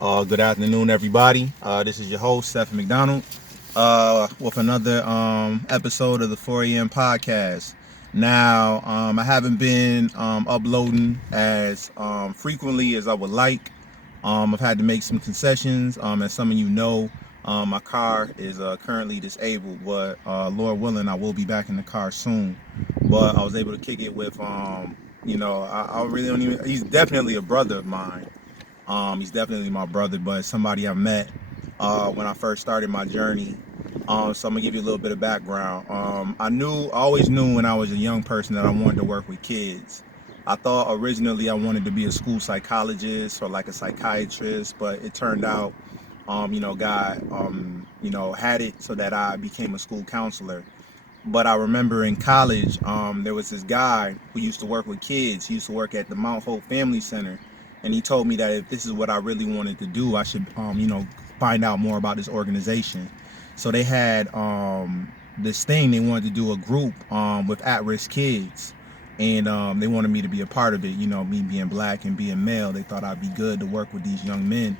Good afternoon, everybody. This is your host, Stephen McDonald, with another episode of the 4 a.m. podcast. Now, I haven't been uploading as frequently as I would like. I've had to make some concessions. As some of you know, my car is currently disabled, but Lord willing, I will be back in the car soon. But I was able to kick it with, I really don't even, he's definitely a brother of mine. He's definitely my brother, but somebody I met when I first started my journey. So I'm gonna give you a little bit of background. I always knew when I was a young person that I wanted to work with kids. I thought originally I wanted to be a school psychologist or like a psychiatrist, but it turned out, God, had it so that I became a school counselor. But I remember in college, there was this guy who used to work with kids. He used to work at the Mount Hope Family Center, and he told me that if this is what I really wanted to do, I should, find out more about this organization. So they had this thing. They wanted to do a group with at-risk kids, and they wanted me to be a part of it. You know, me being black and being male, they thought I'd be good to work with these young men.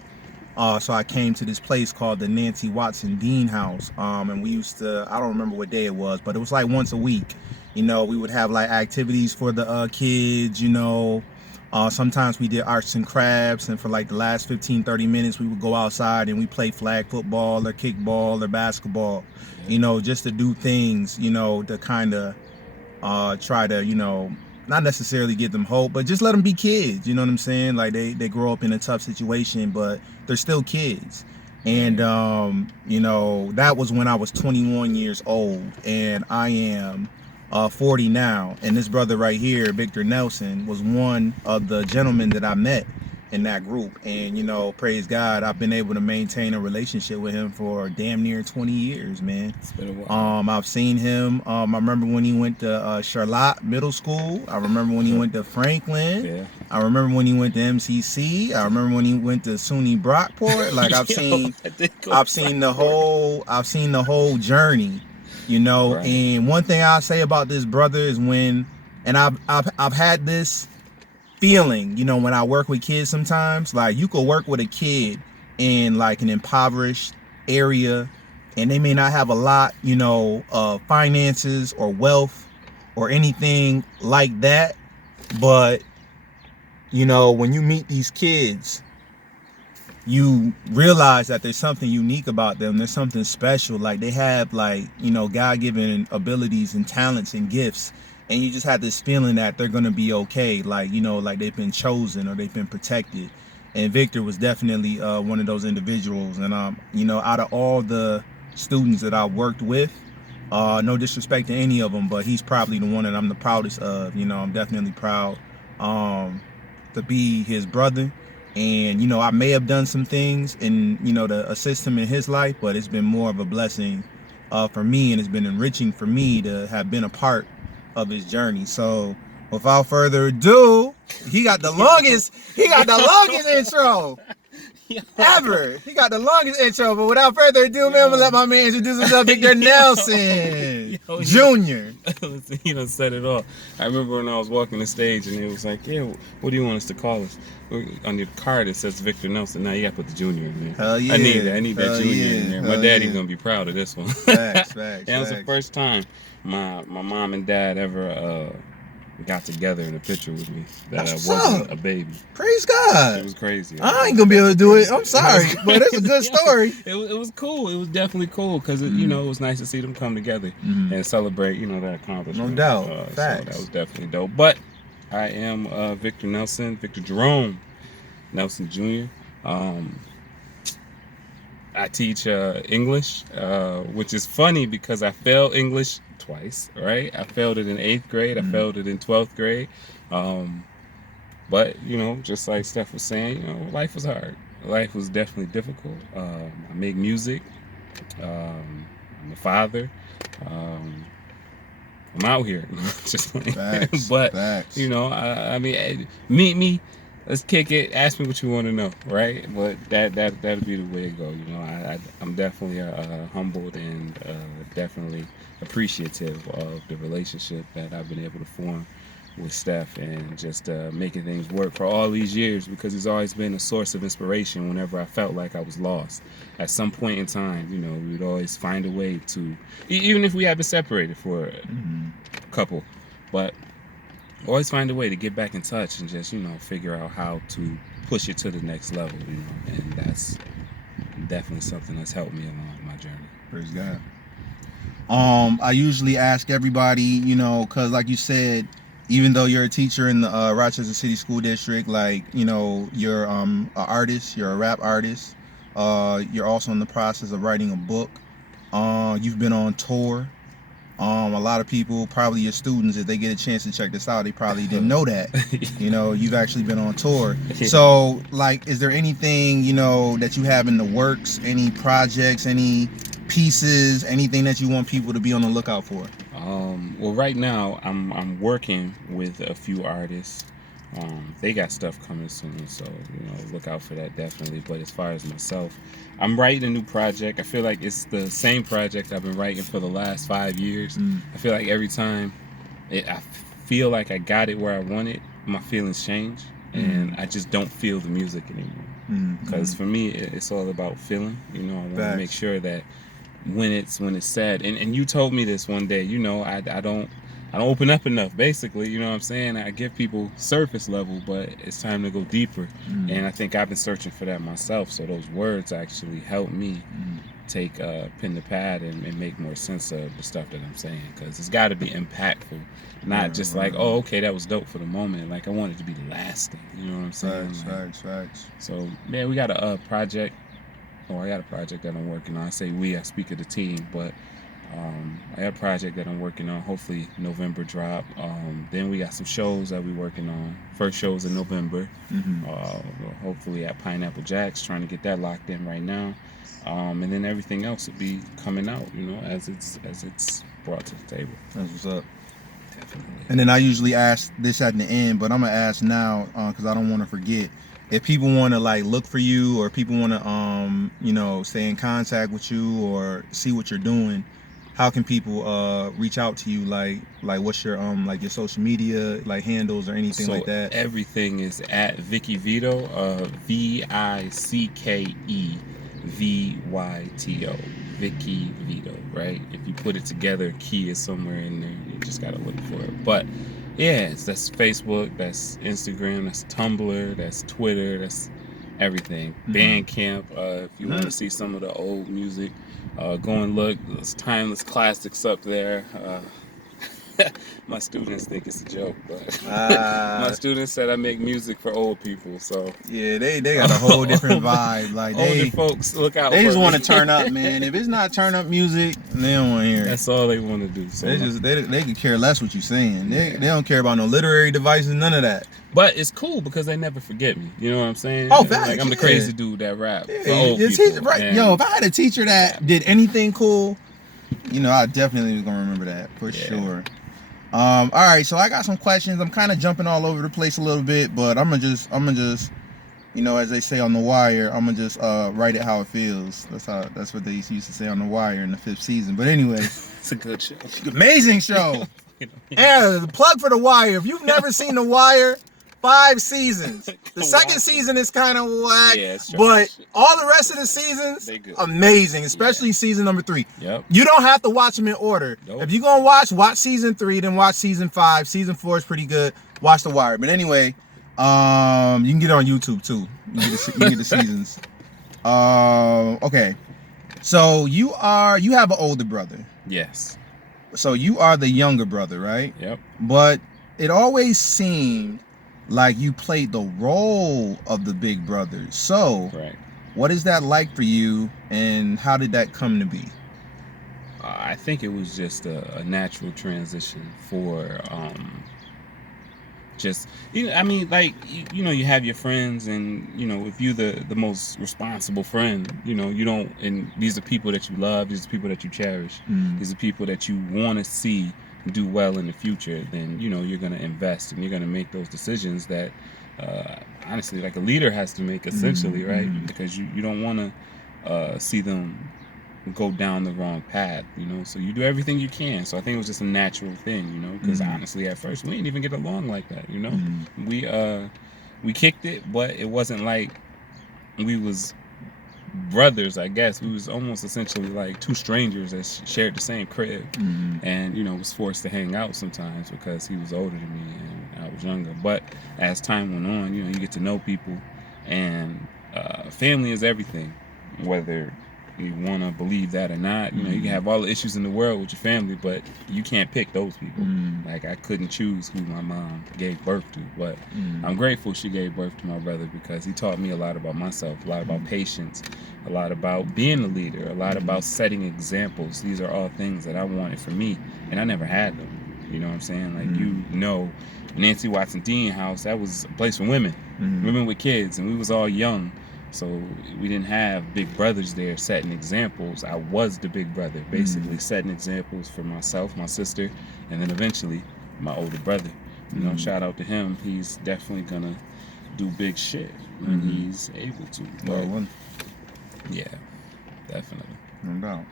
So I came to this place called the Nancy Watson Dean House. And we used to, I don't remember what day it was, but it was like once a week. You know, we would have like activities for the kids, sometimes we did arts and crafts, and for like the last 15, 30 minutes, we would go outside and we play flag football or kickball or basketball, just to do things, to kind of try to, not necessarily give them hope, but just let them be kids. You know what I'm saying? Like they grow up in a tough situation, but they're still kids. And, that was when I was 21 years old, and I am 40 now. And this brother right here, Victor Nelson, was one of the gentlemen that I met in that group. And, praise God, I've been able to maintain a relationship with him for damn near 20 years, man. It's been a while. I've seen him. I remember when he went to Charlotte Middle School. I remember when he went to Franklin. Yeah. I remember when he went to MCC. I remember when he went to SUNY Brockport. Like I've seen I've seen the whole journey, Right. And one thing I'll say about this brother is and I've had this feeling, when I work with kids sometimes, like you could work with a kid in like an impoverished area, and they may not have a lot, of finances or wealth or anything like that. But, when you meet these kids, you realize that there's something unique about them. There's something special. Like they have like, God-given abilities and talents and gifts. And you just have this feeling that they're going to be okay. Like, like they've been chosen or they've been protected. And Victor was definitely one of those individuals. And, out of all the students that I worked with, no disrespect to any of them, but he's probably the one that I'm the proudest of. I'm definitely proud to be his brother. And, I may have done some things and, to assist him in his life, but it's been more of a blessing for me, and it's been enriching for me to have been a part of his journey. So without further ado, he got the longest intro ever. He got the longest intro, but without further ado, man, I'm gonna let my man introduce himself, Victor Nelson Jr. He done set it off. I remember when I was walking the stage and it was like, yeah, what do you want us to call us? On your card it says Victor Nelson. Now you gotta put the junior in there. Hell yeah. I need that junior in there. My daddy's gonna be proud of this one. Facts. That was the first time my mom and dad ever got together in a picture with me that I wasn't a baby. Praise God. It was crazy. I ain't gonna be able to do it. I'm sorry, but it's a good story. It was cool. It was definitely cool because it was nice to see them come together and celebrate that accomplishment. No doubt. So Facts. that was definitely dope. But I am Victor Nelson, Victor Jerome Nelson Jr. I teach English, which is funny because I failed English twice, right? I failed it in 8th grade. I failed it in 12th grade. But, just like Steph was saying, life was hard. Life was definitely difficult. I make music. I'm a father. I'm out here. Just like, Facts. But, Facts. I mean, meet me. Let's kick it. Ask me what you want to know, right? But that'll be the way to go. I'm definitely humbled and definitely appreciative of the relationship that I've been able to form with Steph and just making things work for all these years, because he's always been a source of inspiration whenever I felt like I was lost. At some point in time, you know, we would always find a way to, even if we had been separated for a couple, but always find a way to get back in touch and just, you know, figure out how to push it to the next level, you know, and that's definitely something that's helped me along my journey. Praise God. I usually ask everybody, you know, because like you said, even though you're a teacher in the Rochester City School District, like, you know, you're an artist, you're a rap artist. You're also in the process of writing a book. You've been on tour. A lot of people, probably your students, if they get a chance to check this out, they probably didn't know that. You know, you've actually been on tour. So, like, is there anything, you know, that you have in the works? Any projects, any pieces, anything that you want people to be on the lookout for? Well, right now I'm working with a few artists. They got stuff coming soon, so, you know, look out for that definitely. But as far as myself, I'm writing a new project. I feel like it's the same project I've been writing for the last 5 years. I feel like every time I feel like I got it where I want it, my feelings change, and I just don't feel the music anymore. Because for me, it's all about feeling. You know, I want to make sure that when it's said, and you told me this one day, you know, I don't open up enough, basically, you know what I'm saying? I give people surface level, but it's time to go deeper. And I think I've been searching for that myself, so those words actually help me take pen to pad and make more sense of the stuff that I'm saying, because it's got to be impactful, not just like, oh, okay, that was dope for the moment. Like, I want it to be lasting, you know what I'm saying? Facts. So, yeah, we got a project. I got a project that I'm working on. I say we, I speak of the team, but I got a project that I'm working on. Hopefully November drop. Then we got some shows that we're working on. First show's in November. Hopefully at Pineapple Jacks, trying to get that locked in right now. And then everything else will be coming out, you know, as it's brought to the table. That's what's up. Definitely. And then I usually ask this at the end, but I'm gonna ask now because I don't want to forget. If people want to like look for you, or people want to you know, stay in contact with you or see what you're doing, how can people reach out to you? Like what's your like your social media like handles or anything like that? Everything is at Vicky Vito, VICKEVYTO, Vicky Vito, right? If you put it together, key is somewhere in there. You just gotta look for it. But yeah, that's Facebook, that's Instagram, that's Tumblr, that's Twitter, that's everything. Bandcamp, if you want to see some of the old music, go and look. There's timeless classics up there. My students think it's a joke, but my students said I make music for old people, so yeah, they got a whole different vibe. Like older folks, look out. They just want to turn up, man. If it's not turn up music, they don't want to hear it. That's all they want to do. So they could care less what you're saying. They don't care about no literary devices, none of that. But it's cool because they never forget me. You know what I'm saying? Oh, facts, like I'm the crazy dude that rap for Yeah, old people. teacher, right? Yo, if I had a teacher that did anything cool, you know, I definitely was gonna remember that for sure. All right, so I got some questions. I'm kind of jumping all over the place a little bit, but I'm gonna just, you know, as they say on The Wire, I'm gonna just write it how it feels. That's what they used to say on The Wire in the 5th season. But anyway, it's a good show. Amazing show. Yeah, the plug for The Wire. If you've never seen The Wire, 5 seasons. The second season is kind of whack, but all the rest of the seasons, amazing, especially season number 3. Yep. You don't have to watch them in order. Nope. If you're going to watch season 3, then watch season 5. Season 4 is pretty good. Watch The Wire. But anyway, you can get it on YouTube too. You can get the seasons. Okay. So you have an older brother. Yes. So you are the younger brother, right? Yep. But it always seemed like you played the role of the big brother. So, what is that like for you, and how did that come to be? I think it was just a natural transition for just, you know, I mean, like, you know, you have your friends, and, you know, if you're the most responsible friend, you know, you don't, and these are people that you love, these are people that you cherish, these are people that you want to see do well in the future, then, you know, you're going to invest and you're going to make those decisions that honestly, like a leader has to make, essentially, right? Because you don't want to see them go down the wrong path, you know. So you do everything you can. So I think it was just a natural thing, you know, because honestly, at first we didn't even get along like that, you know. We kicked it, but it wasn't like we was brothers. I guess we was almost essentially like two strangers that shared the same crib, and you know was forced to hang out sometimes because he was older than me and I was younger. But as time went on, you know, you get to know people, and family is everything, whether you want to believe that or not. You know, you can have all the issues in the world with your family, but you can't pick those people. Like I couldn't choose who my mom gave birth to, but I'm grateful she gave birth to my brother because he taught me a lot about myself, a lot about patience, a lot about being a leader, a lot about setting examples. These are all things that I wanted for me, and I never had them. You know what I'm saying? Like you know, Nancy Watson Dean House, that was a place for women, women with kids, and we was all young. So we didn't have big brothers there setting examples. I was the big brother, basically setting examples for myself, my sister, and then eventually my older brother. You know, shout out to him. He's definitely gonna do big shit when he's able to. But yeah, definitely. No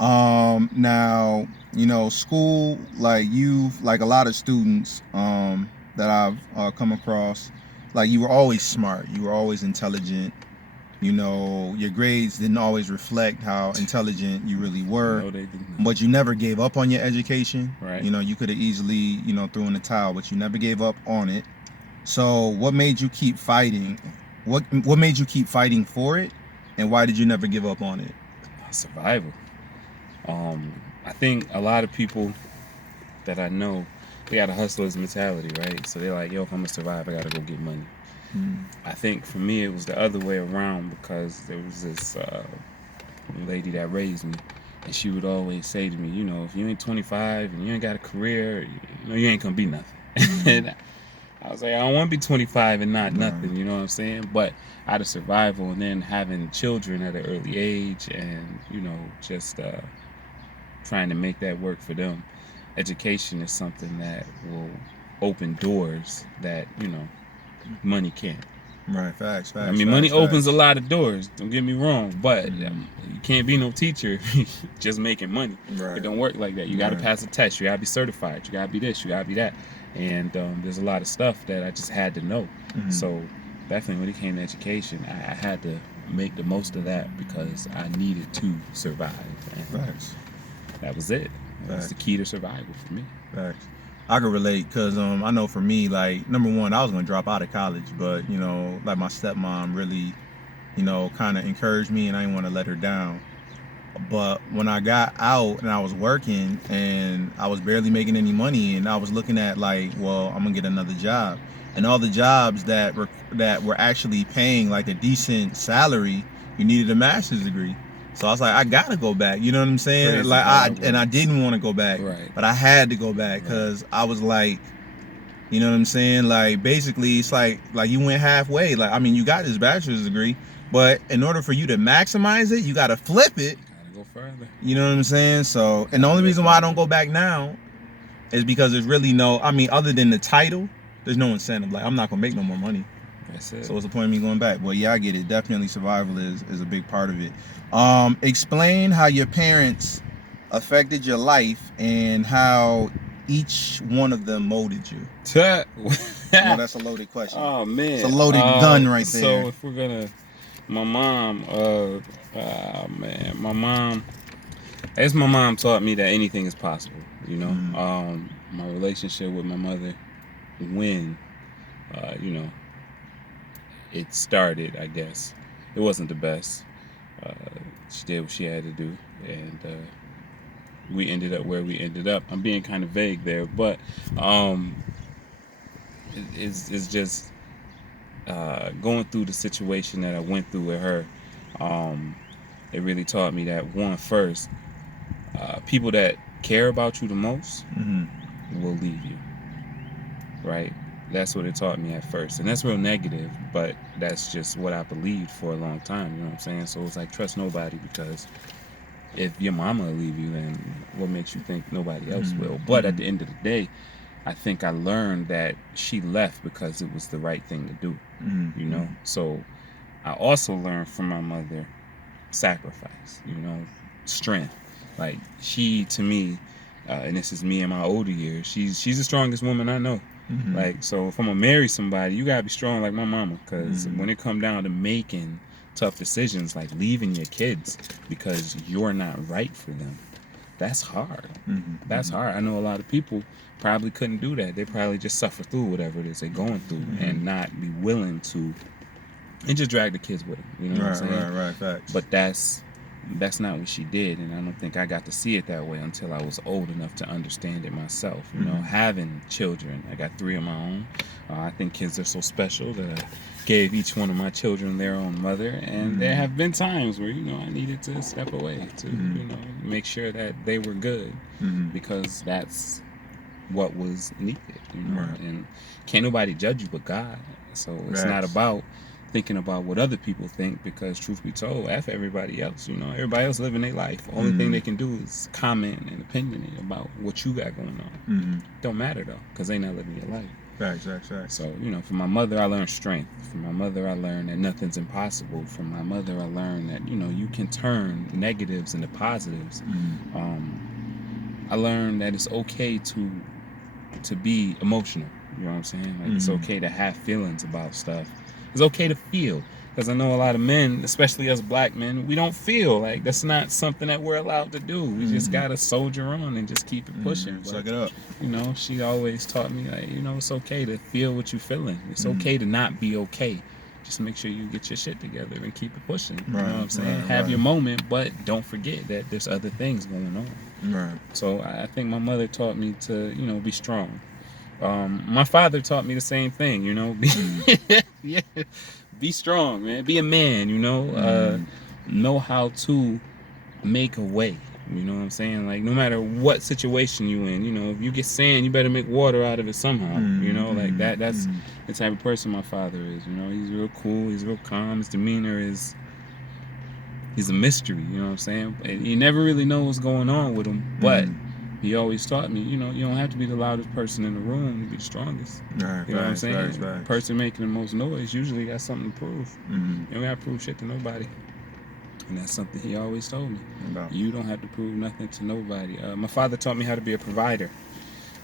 doubt. Now, you know, school, like a lot of students that I've come across, like you were always smart, you were always intelligent. You know, your grades didn't always reflect how intelligent you really were, No, they didn't. but you never gave up on your education. Right. You know, you could have easily, you know, threw in the towel, but you never gave up on it. So, what made you keep fighting? What made you keep fighting for it, and why did you never give up on it? Survival. I think a lot of people that I know, they got a hustler's mentality, right? So they're like, yo, if I'm gonna survive, I gotta go get money. I think for me, it was the other way around because there was this lady that raised me, and she would always say to me, you know, if you ain't 25 and you ain't got a career, you know, you ain't gonna be nothing. And I was like, I don't want to be 25 and not nothing, you know what I'm saying? But out of survival and then having children at an early age and, you know, just trying to make that work for them, education is something that will open doors that, you know, money can't. Right, facts. I mean, money opens a lot of doors, don't get me wrong, but you can't be no teacher just making money. Right. It don't work like that. You got to pass a test. You got to be certified. You got to be this. You got to be that. And there's a lot of stuff that I just had to know. So definitely when it came to education, I had to make the most of that because I needed to survive. And Facts. that was it. That was the key to survival for me. Facts. I could relate because I know for me, like, number one, I was going to drop out of college, but, you know, like my stepmom really, you know, kind of encouraged me and I didn't want to let her down. But when I got out and I was working and I was barely making any money and I was looking at like, well, I'm going to get another job. And all the jobs that were actually paying like a decent salary, you needed a master's degree. So I was like, I gotta go back. You know what I'm saying? Crazy like how I that and I works. didn't want to go back, Right. but I had to go back because I was like, you know what I'm saying? Like basically, it's like you went halfway. Like I mean, you got this bachelor's degree, but in order for you to maximize it, you gotta flip it. Gotta go further. You know what I'm saying? So, and the only reason why I don't go back now is because there's really no, I mean, other than the title, there's no incentive. Like I'm not gonna make no more money. That's it. So what's the point of me going back? Well, yeah, I get it. Definitely survival is a big part of it. Explain how your parents affected your life and how each one of them molded you. No, That's a loaded question. Oh man, It's a loaded gun right there. So if we're gonna, my mom, man, my mom. I guess my mom taught me that anything is possible. You know, my relationship with my mother, when, you know, it started. I guess it wasn't the best. She did what she had to do, and we ended up where we ended up. I'm being kind of vague there, but it's just going through the situation that I went through with her. It really taught me that one, first, people that care about you the most will leave you, right? That's what it taught me at first, and that's real negative, but that's just what I believed for a long time. You know what I'm saying? So it's like, trust nobody, because if your mama will leave you, then what makes you think nobody else will? But at the end of the day, I think I learned that she left because it was the right thing to do. You know, so I also learned from my mother sacrifice. You know, strength. Like she to me, and this is me in my older years. She's the strongest woman I know. Mm-hmm. Like, so if I'm gonna marry somebody, you gotta be strong like my mama. Cause Mm-hmm. when it come down to making tough decisions, like leaving your kids because you're not right for them, that's hard. Mm-hmm. That's hard. I know a lot of people probably couldn't do that. They probably just suffer through whatever it is they're going through Mm-hmm. and not be willing to, and just drag the kids with them. You know what I'm saying? Right, facts. But that's not what she did, and I don't think I got to see it that way until I was old enough to understand it myself. You know, having children, I got 3 of my own. I think kids are so special that I gave each one of my children their own mother, and there have been times where, you know, I needed to step away to, you know, make sure that they were good, because that's what was needed, you know. Right. And can't nobody judge you but God, so it's Facts. not about thinking about what other people think, because truth be told, F everybody else, you know, everybody else living their life. The only thing they can do is comment and opinionate about what you got going on. Don't matter though, because they not living your life. Facts. So, you know, from my mother I learned strength. From my mother I learned that nothing's impossible. From my mother I learned that, you know, you can turn negatives into positives. I learned that it's okay to be emotional. You know what I'm saying? Like, it's okay to have feelings about stuff. It's okay to feel, because I know a lot of men, especially us black men, we don't feel. Like, that's not something that we're allowed to do. We just gotta soldier on and just keep it pushing. Suck it up. You know, she always taught me, like, you know, it's okay to feel what you're feeling. It's okay to not be okay. Just make sure you get your shit together and keep it pushing. You know what I'm saying? Have your moment, but don't forget that there's other things going on. Right. So I think my mother taught me to, you know, be strong. My father taught me the same thing, you know. Be strong, man. Be a man, you know. Know how to make a way. You know what I'm saying? Like, no matter what situation you in, you know, if you get sand, you better make water out of it somehow. You know, like that's the type of person my father is. You know, he's real cool. He's real calm. His demeanor is, he's a mystery. You know what I'm saying? And you never really know what's going on with him, but he always taught me, you know, you don't have to be the loudest person in the room to be the strongest. Right. You know what I'm saying? Facts. The person making the most noise usually got something to prove. You don't have to prove shit to nobody. And that's something he always told me. You don't have to prove nothing to nobody. My father taught me how to be a provider.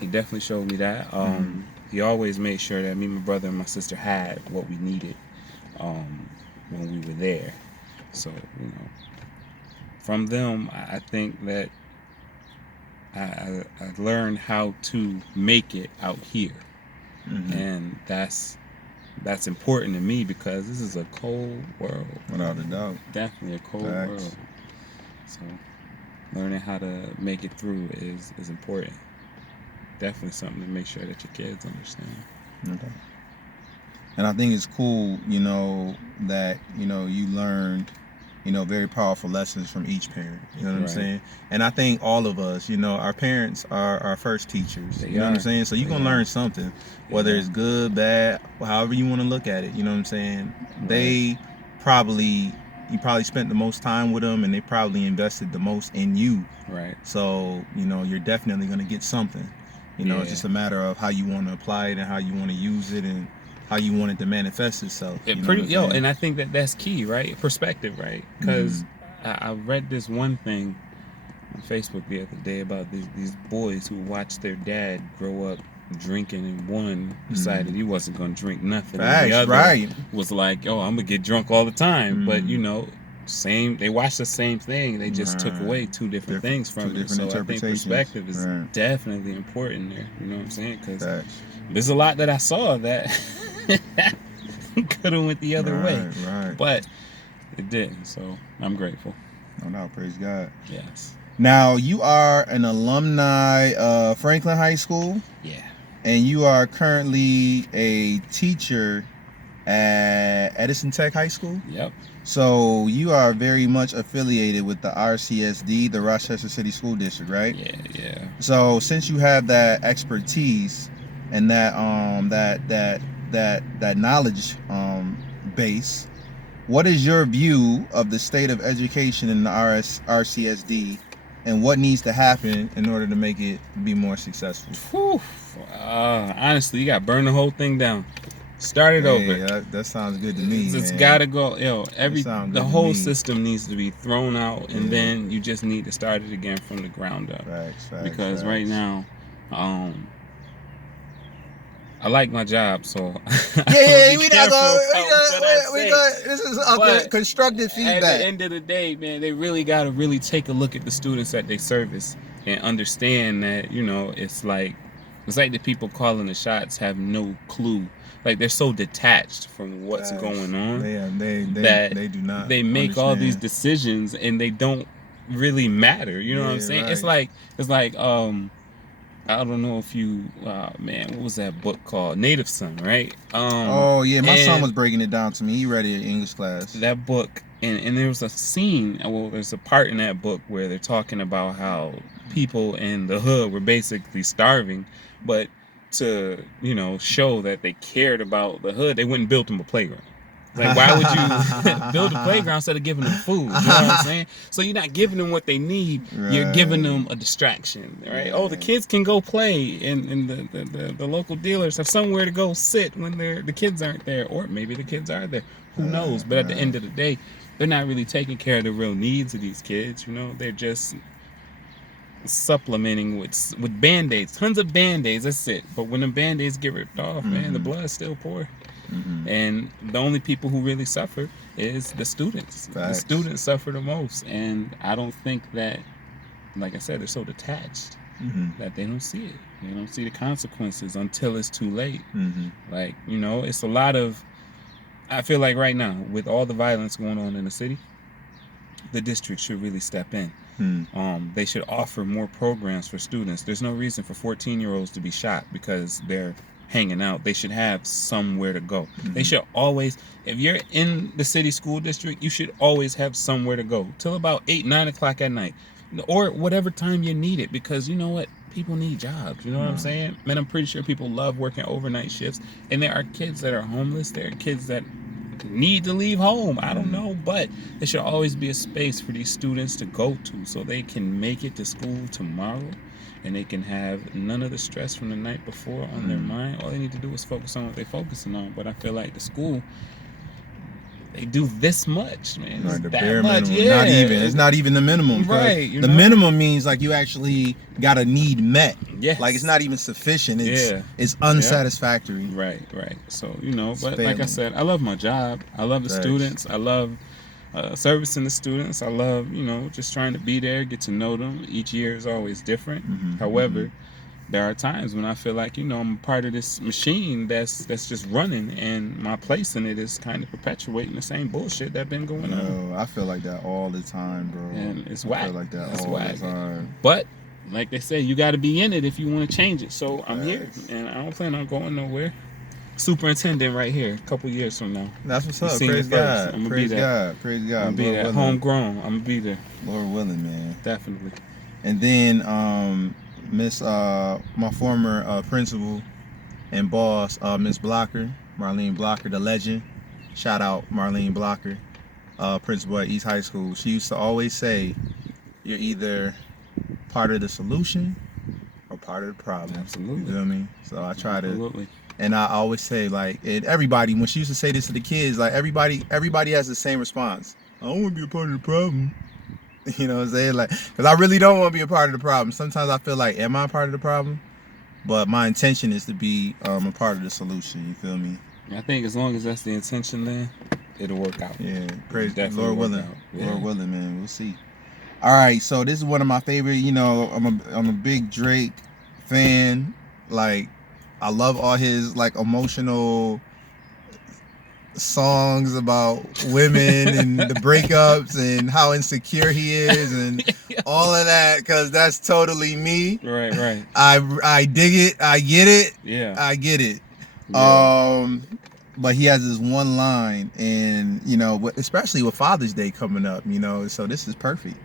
He definitely showed me that. He always made sure that me, my brother, and my sister had what we needed when we were there. So, you know, from them, I think that I learned how to make it out here. And that's important to me, because this is a cold world. Without a doubt. Definitely a cold world. So learning how to make it through is important. Definitely something to make sure that your kids understand. Okay. And I think it's cool, you know, that, you know, you learned, you know, very powerful lessons from each parent. You know what I'm saying? And I think all of us, you know, our parents are our first teachers. You know what I'm saying? So you're going to learn something, whether it's good, bad, however you want to look at it. You know what I'm saying? You probably spent the most time with them, and they probably invested the most in you. Right. So, you know, you're definitely going to get something. You know, it's just a matter of how you want to apply it and how you want to use it and how you want it to manifest itself. And I think that's key, right? Perspective, right? Because I read this one thing on Facebook the other day about these boys who watched their dad grow up drinking, and one decided he wasn't going to drink nothing. And the other was like, oh, I'm going to get drunk all the time. But, you know, they watched the same thing. They just took away two different things from it. So I think perspective is definitely important there. You know what I'm saying? Because there's a lot that I saw that could have went the other way. But it didn't. So I'm grateful. No, praise God. Yes. Now, you are an alumni of Franklin High School. Yeah. And you are currently a teacher at Edison Tech High School. Yep. So you are very much affiliated with the RCSD, the Rochester City School District, right? Yeah. So since you have that expertise and that knowledge base, what is your view of the state of education in the RCSD, and what needs to happen in order to make it be more successful? Honestly, you got to burn the whole thing down. Start it over. Yeah, that sounds good to me. It's man. gotta go. The whole me. system needs to be thrown out, and Yeah. then you just need to start it again from the ground up. Facts, Because facts. right now, I like my job, so Yeah, we not going. This is But constructive at feedback. the end of the day, man, they really gotta take a look at the students that they service and understand that it's like the people calling the shots have no clue. Like they're so detached from what's going on. They do not. They make all these decisions and they don't really matter. You know what I'm saying? Right. It's like I don't know if you what was that book called? Native Son, right? Oh yeah, my son was breaking it down to me. He read it in English class. That book, and there was a scene. Well, there's a part in that book where they're talking about how people in the hood were basically starving, but to show that they cared about the hood, they went and built them a playground. Like, why would you build a playground instead of giving them food? You know what I'm saying? So you're not giving them what they need. Right. You're giving them a distraction, right? Yeah. Oh, the kids can go play, and the local dealers have somewhere to go sit when the kids aren't there, or maybe the kids are there. Who knows? But at the end of the day, they're not really taking care of the real needs of these kids. They're just supplementing with Band-Aids, tons of Band-Aids. That's it. But when the Band-Aids get ripped off, man, the blood's still poor. Mm-hmm. And the only people who really suffer is the students. Facts. The students suffer the most, and I don't think that, like I said, they're so detached that they don't see it. They don't see the consequences until it's too late. Like, it's a lot of, I feel like right now, with all the violence going on in the city, the district should really step in. They should offer more programs for students. There's no reason for 14-year-olds to be shot because they're hanging out. They should have somewhere to go. They should always, if you're in the city school district, you should always have somewhere to go till about 8-9 o'clock at night, or whatever time you need it, because you know what, people need jobs. You know what I'm saying? Man, I'm pretty sure people love working overnight shifts, and there are kids that are homeless. There are kids that need to leave home. I don't know, but there should always be a space for these students to go to so they can make it to school tomorrow, and they can have none of the stress from the night before on their mind. All they need to do is focus on what they're focusing on. But I feel like the school, they do this much, man. Right, the bare minimum. Yeah. It's not even the minimum. Right. The minimum means like you actually got a need met. Yes. Like it's not even sufficient. It's unsatisfactory. Right. So, but like I said, I love my job. I love the students. I love servicing the students. I love, just trying to be there, get to know them. Each year is always different. However, there are times when I feel like, I'm a part of this machine that's just running, and my place in it is kind of perpetuating the same bullshit that's been going on. I feel like that all the time, bro. And it's whack. I feel like that all the time. But like they say, you got to be in it if you want to change it. So I'm here, and I don't plan on going nowhere. Superintendent right here, a couple years from now. That's what's up. Praise God. I'm gonna Praise be there. God. Praise God. I'm gonna be there. Homegrown. I'm gonna be there. Lord willing, man. Definitely. And then Miss my former principal and boss, Miss Blocker, Marlene Blocker, the legend. Shout out Marlene Blocker, principal at East High School. She used to always say, "You're either part of the solution or part of the problem." Absolutely. You know what I mean? So I try Absolutely. to. And I always say, like, everybody, when she used to say this to the kids, like, everybody has the same response. I don't want to be a part of the problem. You know what I'm saying? Like, because I really don't want to be a part of the problem. Sometimes I feel like, am I a part of the problem? But my intention is to be a part of the solution. You feel me? I think as long as that's the intention, then it'll work out. Yeah, praise Lord willing. Yeah. Lord willing, man. We'll see. All right, so this is one of my favorite. I'm a big Drake fan. Like, I love all his like emotional songs about women and the breakups and how insecure he is and all of that, because that's totally me. Right. I dig it. I get it. Yeah. I get it. Yeah. But he has this one line, and especially with Father's Day coming up, so this is perfect.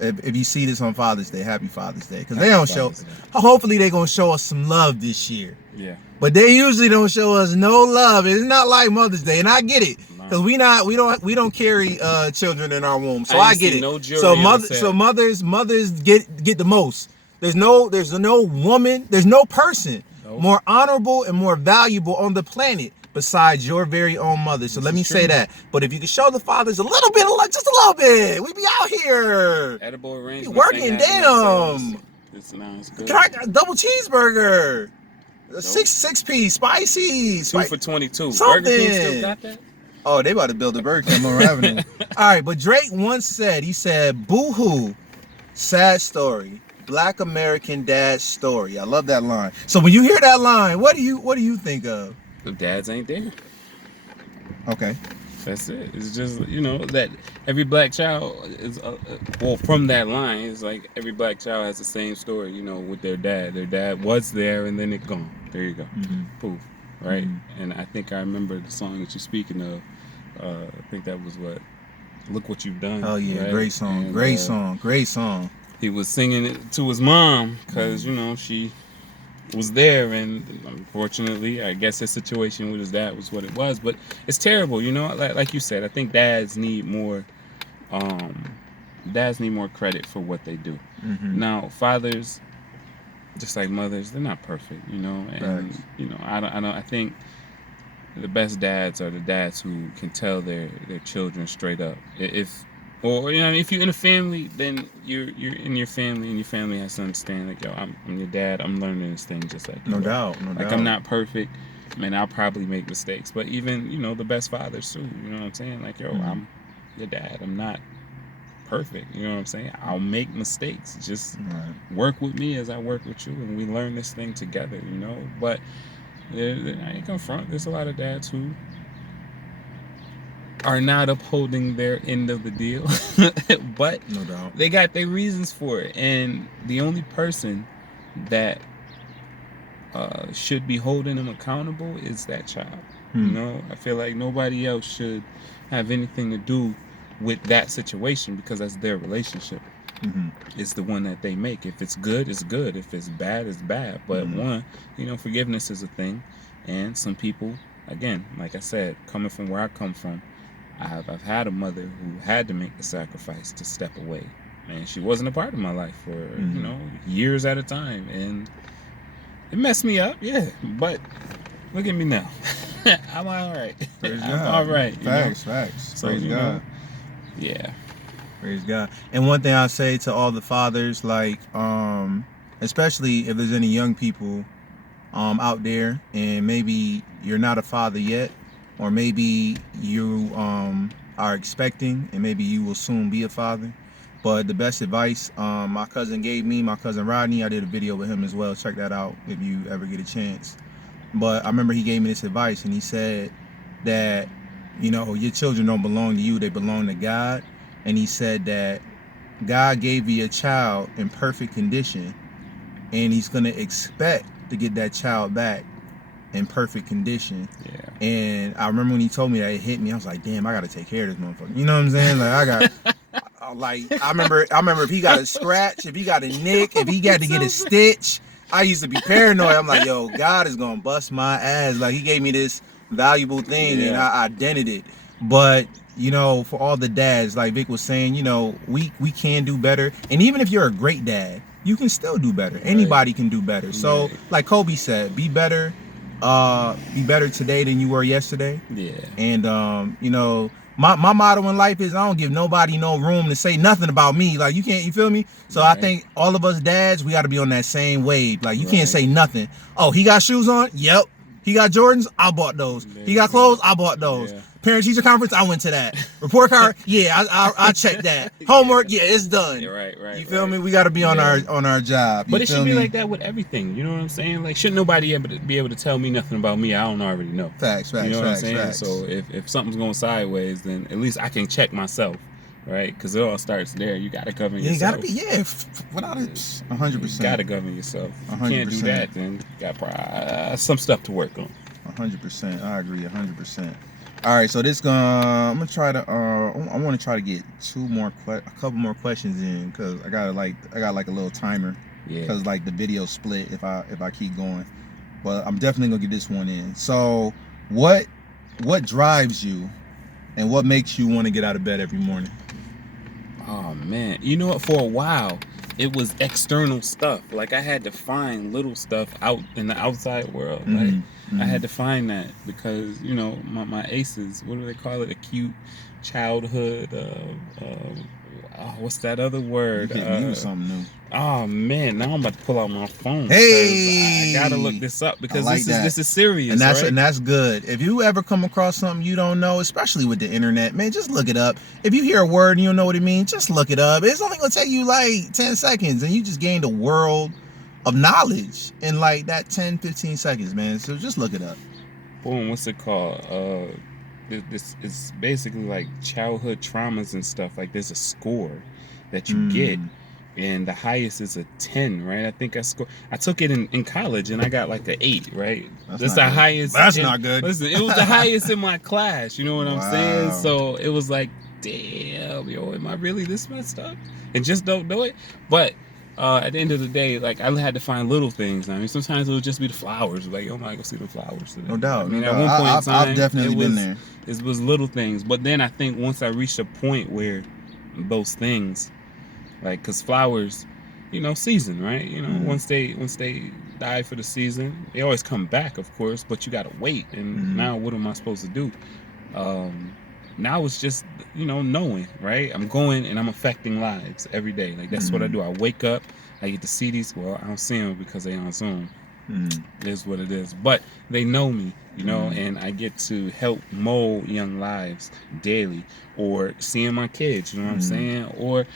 If you see this on Father's Day, happy Father's Day, because they don't show. Hopefully, they're gonna show us some love this year. Yeah. But they usually don't show us no love. It's not like Mother's Day, and I get it, because we don't carry children in our womb, so I get it. No so mothers get the most. There's no woman, there's no person more honorable and more valuable on the planet besides your very own mother. So let me say that. But if you can show the fathers a little bit, just a little bit, we be out here. Edible arrangements. Working, damn. It's good. Can I double cheeseburger? Six piece, spicy. 2 for $22. Something. Burger King still got that? Oh, they about to build a Burger King on Monroe Avenue. All right, but Drake once said, he said, "Boo-hoo, sad story, Black American dad story." I love that line. So when you hear that line, what do you think of? The dads ain't there. Okay. That's it. It's just, that every black child is, from that line, it's like every black child has the same story, with their dad. Their dad was there and then it gone. There you go. Mm-hmm. Poof. Right? Mm-hmm. And I think I remember the song that you're speaking of. I think that was Look What You've Done. Oh, yeah. Right? Great song. And, great song. He was singing it to his mom because, she was there, and unfortunately, I guess his situation with his dad was what it was. But it's terrible, like you said. I think dads need more credit for what they do. Mm-hmm. Now, fathers, just like mothers, they're not perfect, and right. I think the best dads are the dads who can tell their children straight up. If you're in a family, then you're in your family, and your family has to understand, like, yo, I'm your dad. I'm learning this thing just like you. No doubt. Like, I'm not perfect, man. I'll probably make mistakes, but even the best fathers too. You know what I'm saying? Like, yo, mm-hmm. I'm your dad. I'm not perfect. You know what I'm saying? I'll make mistakes. Just work with me as I work with you, and we learn this thing together. But I ain't gonna front. There's a lot of dads who are not upholding their end of the deal, but no doubt they got their reasons for it, and the only person that should be holding them accountable is that child. I feel like nobody else should have anything to do with that situation, because that's their relationship. Mm-hmm. It's the one that they make. If it's good, it's good. If it's bad, it's bad. But forgiveness is a thing, and some people, again, like I said, coming from where I come from, I've had a mother who had to make the sacrifice to step away, and she wasn't a part of my life for years at a time, and it messed me up. Yeah, but look at me now. I'm all right. Praise I'm God. all right. Facts. So, Praise God. Yeah. Praise God. And one thing I say to all the fathers, like, especially if there's any young people out there, and maybe you're not a father yet, or maybe you are expecting, and maybe you will soon be a father. But the best advice my cousin gave me, my cousin Rodney, I did a video with him as well. Check that out if you ever get a chance. But I remember he gave me this advice, and he said that, your children don't belong to you, they belong to God. And he said that God gave you a child in perfect condition, and he's going to expect to get that child back in perfect condition. Yeah. And I remember when he told me that, it hit me. I was like, damn, I got to take care of this motherfucker. You know what I'm saying? Like, I remember if he got a scratch, if he got a nick, if he got to get a stitch, I used to be paranoid. I'm like, yo, God is going to bust my ass. Like, he gave me this valuable thing, and I dented it. But for all the dads, like Vic was saying, we can do better. And even if you're a great dad, you can still do better. Right. Anybody can do better. So, like Kobe said, be better today than you were yesterday. Yeah. And my motto in life is I don't give nobody no room to say nothing about me. Like, you feel me? So I think all of us dads, we got to be on that same wave. Like, you can't say nothing. Oh, he got shoes on? Yep. He got Jordans? I bought those. He got clothes? I bought those. Yeah. Parent-teacher conference? I went to that. Report card? Yeah, I checked that. Homework? Yeah, it's done. Yeah, right. You feel me? We got to be on our job. But it should be like that with everything. You know what I'm saying? Like, shouldn't nobody be able to tell me nothing about me I don't already know? Facts. You know what I'm saying? Facts. So if something's going sideways, then at least I can check myself. Right, because it all starts there. You got to govern yourself. You got to be, without it, 100%. You got to govern yourself. If you 100%. Can't do that, then you got some stuff to work on. 100%. I agree, 100%. All right, so I'm gonna try to. I want to try to get a couple more questions in, because I got like a little timer. Yeah. Because like the video split if I keep going, but I'm definitely gonna get this one in. So what drives you, and what makes you want to get out of bed every morning? Oh man, you know what? For a while, it was external stuff. Like I had to find little stuff out in the outside world. Mhm, Like mhm. I had to find that because my aces. What do they call it? Acute childhood. What's that other word? You hit me with something new. Oh man, now I'm about to pull out my phone. Hey! I gotta look this up because I like that. this is serious. And that's right? and that's good. If you ever come across something you don't know, especially with the internet, man, just look it up. If you hear a word and you don't know what it means, just look it up. It's only gonna take you like 10 seconds, and you just gained a world of knowledge in like that 10, 15 seconds, man. So just look it up. Boom, what's it called? This is basically like childhood traumas and stuff. Like there's a score that you get, and the highest is a 10, right? I think I took it in college and I got like an 8, right? That's the highest. That's not good. Listen, it was the highest in my class. You know what I'm saying? Wow. So it was like, damn, yo, am I really this messed up? And just don't do it. But at the end of the day, like I had to find little things. I mean, sometimes it would just be the flowers. Like, yo, I might go see the flowers today. No doubt. I mean, no at doubt. one point in time, I've definitely been there. it was little things. But then I think once I reached a point where those things, like, cause flowers, season, right? Once they die for the season, they always come back, of course, but you gotta wait. And now what am I supposed to do? Now it's just, knowing, right? I'm going and I'm affecting lives every day. Like that's what I do. I wake up, I get to see these. Well, I don't see them because they on Zoom. It is what it is. But they know me, and I get to help mold young lives daily, or seeing my kids, you know what I'm saying? Or,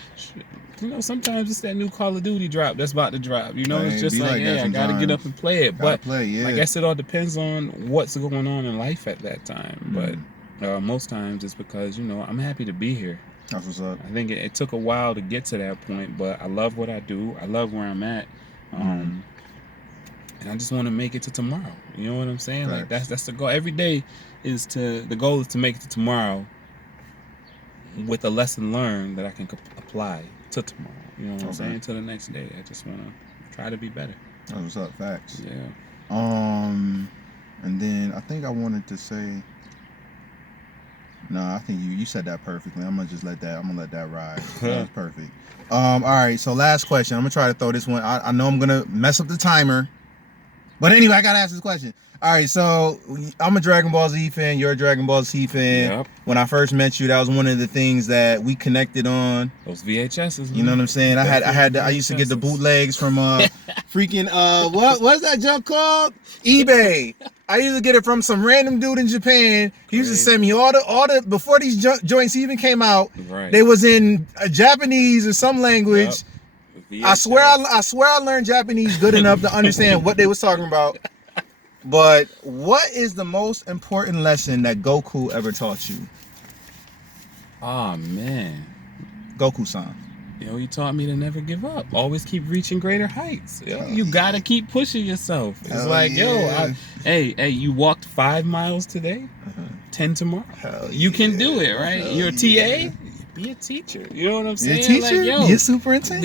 sometimes it's that new Call of Duty drop that's about to drop. It's just like, hey, I gotta get up and play it. But I guess it all depends on what's going on in life at that time. But most times it's because, I'm happy to be here. That's what's up. I think it took a while to get to that point, but I love what I do. I love where I'm at. And I just want to make it to tomorrow. You know what I'm saying? Right. Like that's the goal. Every day the goal is to make it to tomorrow with a lesson learned that I can apply to tomorrow. You know what I'm saying? To the next day. I just want to try to be better. That's what's up. Facts. Yeah. And then I think I wanted to say. No, I think you said that perfectly. I'm gonna let that ride. That's perfect. All right. So last question. I'm gonna try to throw this one. I know I'm gonna mess up the timer, but anyway, I gotta ask this question. All right. So I'm a Dragon Ball Z fan. You're a Dragon Ball Z fan. Yep. When I first met you, that was one of the things that we connected on. Those VHSs. Man. You know what I'm saying? I used to get the bootlegs from freaking what's that junk called? eBay. I used to get it from some random dude in Japan. He used to send me all the before these joints even came out. Right. They was in Japanese or some language. Yep. I swear I learned Japanese good enough to understand what they was talking about. But what is the most important lesson that Goku ever taught you? Oh man, Goku-san. He taught me to never give up. Always keep reaching greater heights. You gotta keep pushing yourself. It's like, hey, you walked 5 miles today, 10 tomorrow. You can do it, right? You're a TA. Be a teacher. You know what I'm saying? You're a teacher? Like, Be a superintendent.